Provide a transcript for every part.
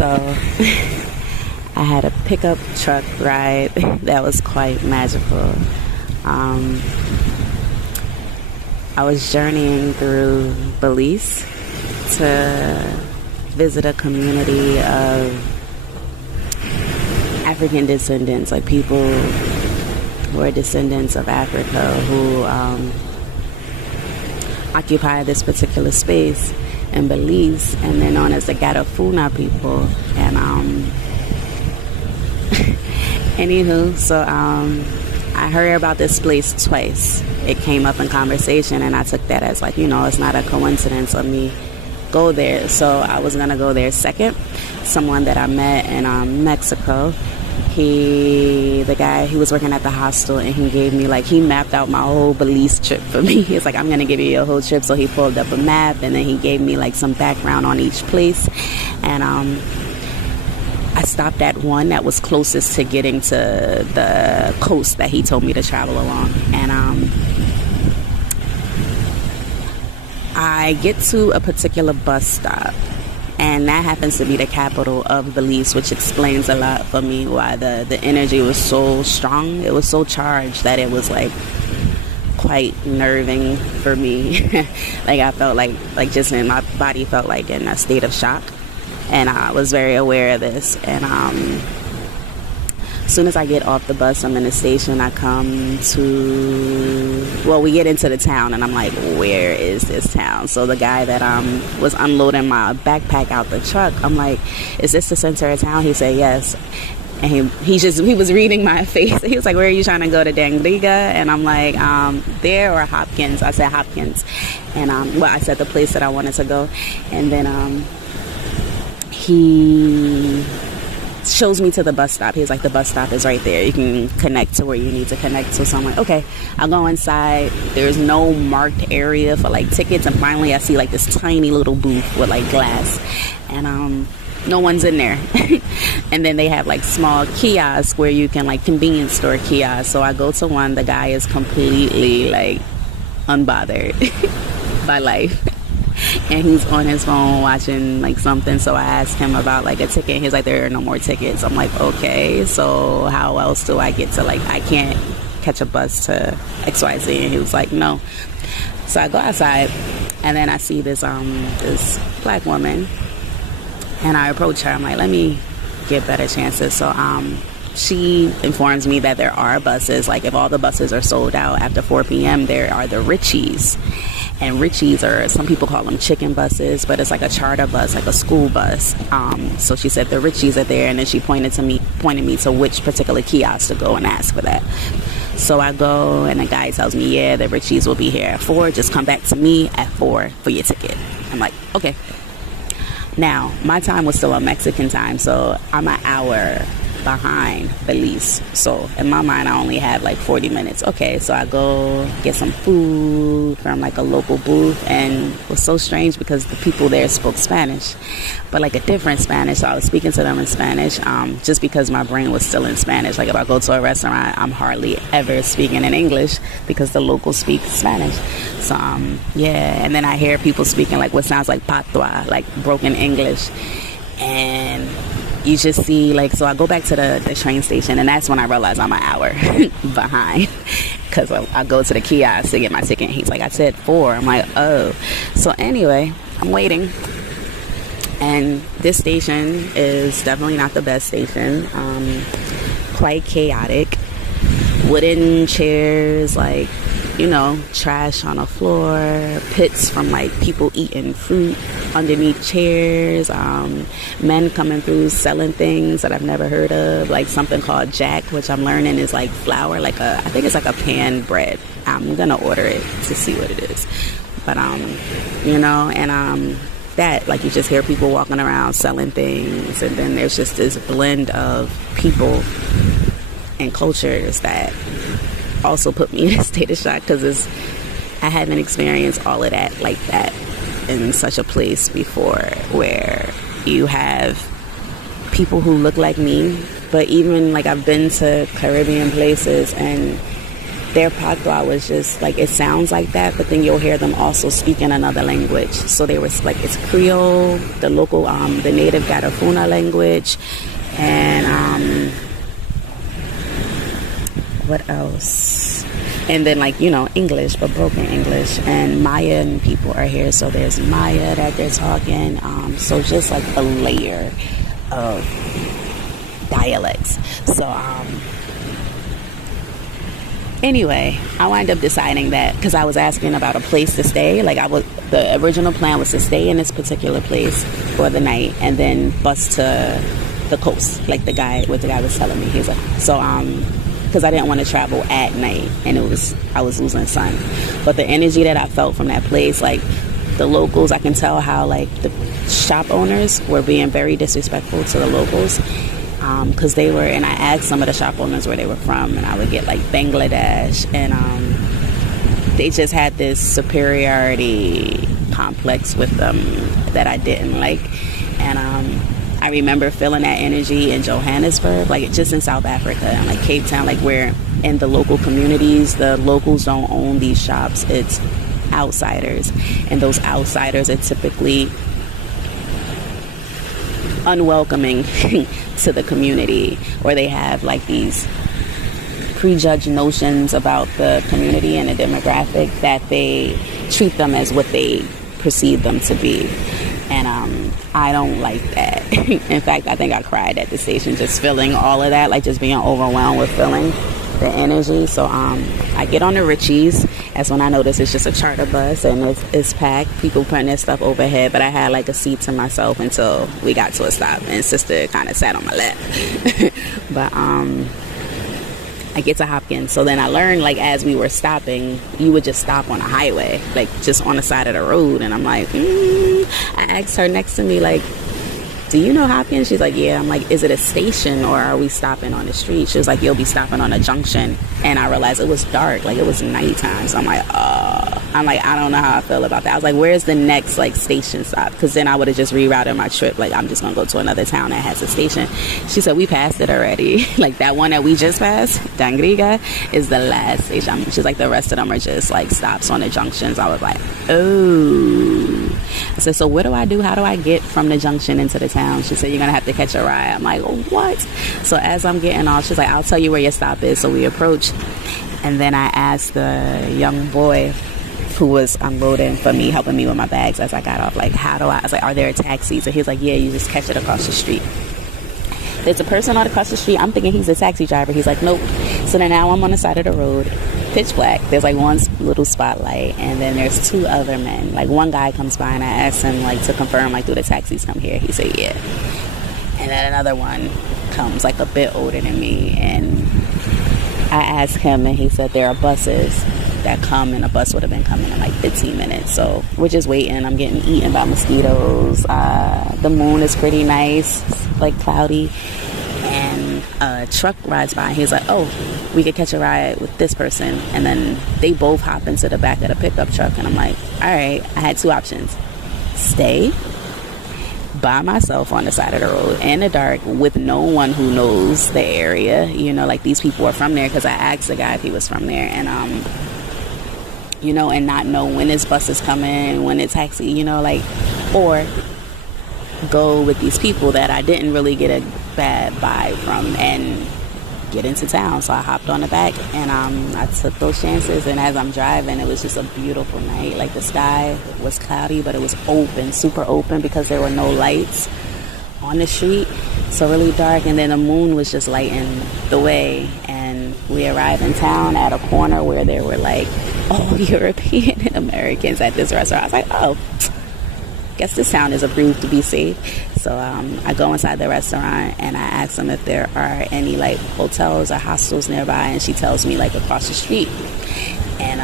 So I had a pickup truck ride that was quite magical. I was journeying through Belize to visit a community of African descendants, like people who are descendants of Africa who occupy this particular space in Belize, and they're known as the Garifuna people. And anywho, so I heard about this place twice. It came up in conversation, and I took that as like, it's not a coincidence of me go there. So I was gonna go there second. Someone that I met in Mexico, the guy, he was working at the hostel, and he gave me, like, he mapped out my whole Belize trip for me. He's like, I'm gonna give you your whole trip. So he pulled up a map, and then he gave me like some background on each place. And I stopped at one that was closest to getting to the coast that he told me to travel along. And I get to a particular bus stop, and that happens to be the capital of Belize, which explains a lot for me why the energy was so strong. It was so charged that it was like quite nerving for me. Like I felt like just in my body felt like in a state of shock, and I was very aware of this. And as soon as I get off the bus, I'm in the station, I come to, we get into the town, and I'm like, where is this town? So the guy that was unloading my backpack out the truck, I'm like, is this the center of town? He said, yes. And he was reading my face. He was like, where are you trying to go, to Dangriga? And I'm like, there or Hopkins? I said Hopkins. And I said the place that I wanted to go. And then he shows me to the bus stop. He's like, the bus stop is right there. You can connect to where you need to connect to. So I'm like, okay. I'll go inside. There's no marked area for like tickets. And finally I see like this tiny little booth with like glass. And no one's in there. And then they have like small kiosks where you can, like, convenience store kiosks. So I go to one. The guy is completely like unbothered by life. And he's on his phone watching like something. So I asked him about like a ticket. He's like, there are no more tickets. I'm like, okay, so how else do I get to, like, I can't catch a bus to XYZ? And he was like, no. So I go outside, and then I see this black woman, and I approach her. I'm like, let me get better chances. So she informs me that there are buses. Like, if all the buses are sold out after 4 p.m., there are the Richies. And Richies are, some people call them chicken buses, but it's like a charter bus, like a school bus. So she said the Richies are there, and then she pointed me to which particular kiosk to go and ask for that. So I go, and the guy tells me, yeah, the Richies will be here at 4. Just come back to me at 4 for your ticket. I'm like, okay. Now, my time was still a Mexican time, so I'm an hour behind Belize. So in my mind, I only had like 40 minutes. Okay, so I go get some food from like a local booth, and it was so strange because the people there spoke Spanish, but like a different Spanish. So I was speaking to them in Spanish, just because my brain was still in Spanish. Like if I go to a restaurant, I'm hardly ever speaking in English because the locals speak Spanish. So yeah, and then I hear people speaking like what sounds like patois, like broken English. And you just see, like, so I go back to the train station, and that's when I realize I'm an hour behind, because I go to the kiosk to get my ticket. He's like, I said 4. I'm like, oh. So anyway, I'm waiting, and this station is definitely not the best station. Quite chaotic. Wooden chairs, like, trash on the floor, pits from like people eating fruit underneath chairs, men coming through selling things that I've never heard of, like something called jack, which I'm learning is like flour, I think it's like a pan bread. I'm gonna order it to see what it is, but that, like, you just hear people walking around selling things, and then there's just this blend of people and cultures that also put me in a state of shock, because I haven't experienced all of that like that in such a place before, where you have people who look like me. But even like I've been to Caribbean places, and their patois was just like, it sounds like that, but then you'll hear them also speak in another language. So they were like, it's Creole, the local, the native Garifuna language, and what else? And then, like, you know, English, but broken English. And Mayan people are here, so there's Maya that they're talking. So just like a layer of dialects. So anyway, I wind up deciding that because I was asking about a place to stay. Like, the original plan was to stay in this particular place for the night and then bus to the coast, like the guy was telling me. He's like, so because I didn't want to travel at night, and I was losing sun. But the energy that I felt from that place, like the locals, I can tell how like the shop owners were being very disrespectful to the locals, because they were, and I asked some of the shop owners where they were from, and I would get like Bangladesh, and they just had this superiority complex with them that I didn't like. And I remember feeling that energy in Johannesburg, like just in South Africa, and like Cape Town, like where in the local communities, the locals don't own these shops, it's outsiders, and those outsiders are typically unwelcoming to the community, or they have like these prejudged notions about the community and the demographic that they treat them as what they perceive them to be. And I don't like that. In fact, I think I cried at the station just feeling all of that, like just being overwhelmed with feeling the energy. So I get on the Richies. That's when I notice it's just a charter bus and it's packed. People putting their stuff overhead, but I had like a seat to myself until we got to a stop, and sister kind of sat on my lap. But I get to Hopkins. So then I learned, like, as we were stopping, you would just stop on a highway, like just on the side of the road. And I'm like, I asked her next to me, like, do you know Hopkins? She's like, yeah. I'm like, is it a station or are we stopping on the street? She was like, you'll be stopping on a junction. And I realized it was dark, like it was nighttime. So I'm like, I don't know how I feel about that. I was like, where's the next like station stop? Because then I would have just rerouted my trip. Like, I'm just gonna go to another town that has a station. She said, we passed it already. Like that one that we just passed, Dangriga, is the last station. She's like, the rest of them are just like stops on the junctions. I was like, oh. I said, so what do I do? How do I get from the junction into the town? She said, you're gonna have to catch a ride. I'm like, what? So as I'm getting off, she's like, I'll tell you where your stop is. So we approach, and then I asked the young boy who was unloading for me, helping me with my bags as I got off, like, I was like, are there taxis? And he's like, yeah, you just catch it across the street. There's a person on across the street. I'm thinking he's a taxi driver. He's like, nope. So then now I'm on the side of the road, pitch black. There's like one little spotlight, and then there's two other men. Like, one guy comes by, and I asked him like to confirm, like, do the taxis come here? He said, yeah. And then another one comes, like a bit older than me, and I asked him, and he said there are buses that come, and a bus would have been coming in like 15 minutes. So we're just waiting. I'm getting eaten by mosquitoes. The moon is pretty nice, like cloudy, and a truck rides by, and he's like, oh, we could catch a ride with this person. And then they both hop into the back of the pickup truck, and I'm like, all right. I had two options: stay by myself on the side of the road in the dark with no one who knows the area, you know, like these people are from there, because I asked the guy if he was from there, and you know, and not know when his bus is coming, when it's taxi, you know, like, or go with these people that I didn't really get a bad vibe from and get into town. So I hopped on the back, and I took those chances. And as I'm driving, it was just a beautiful night. Like, the sky was cloudy, but it was open, super open, because there were no lights on the street, so really dark. And then the moon was just lighting the way, and we arrived in town at a corner where there were like all European and Americans at this restaurant. I was like, oh, guess this town is approved to be safe. So I go inside the restaurant, and I ask them if there are any like hotels or hostels nearby, and she tells me like across the street. And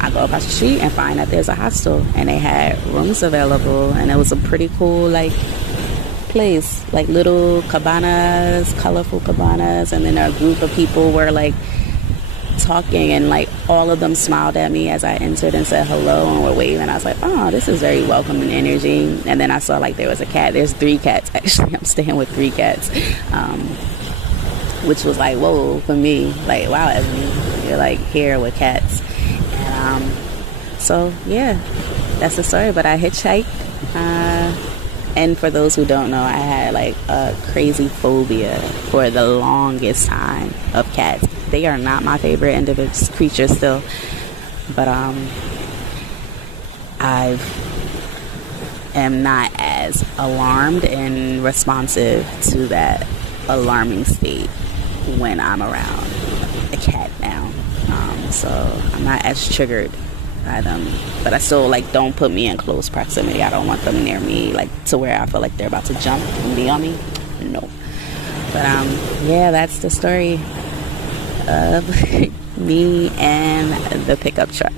I go across the street and find that there's a hostel, and they had rooms available, and it was a pretty cool like place, like little cabanas, colorful cabanas. And then a group of people were like talking, and like all of them smiled at me as I entered and said hello and were waving. I was like, oh, this is very welcoming energy. And then I saw like there was a cat. There's 3 cats actually. I'm staying with 3 cats. which was like, whoa, for me. Like, wow, Ebony, you're like here with cats. And so yeah, that's the story. But I hitchhiked. And for those who don't know, I had like a crazy phobia for the longest time of cats. They are not my favorite individual creatures still, but I am not as alarmed and responsive to that alarming state when I'm around a cat now. So I'm not as triggered by them, but I still like don't put me in close proximity. I don't want them near me, like to where I feel like they're about to jump and be on me. No. But yeah, that's the story of me and the pickup truck.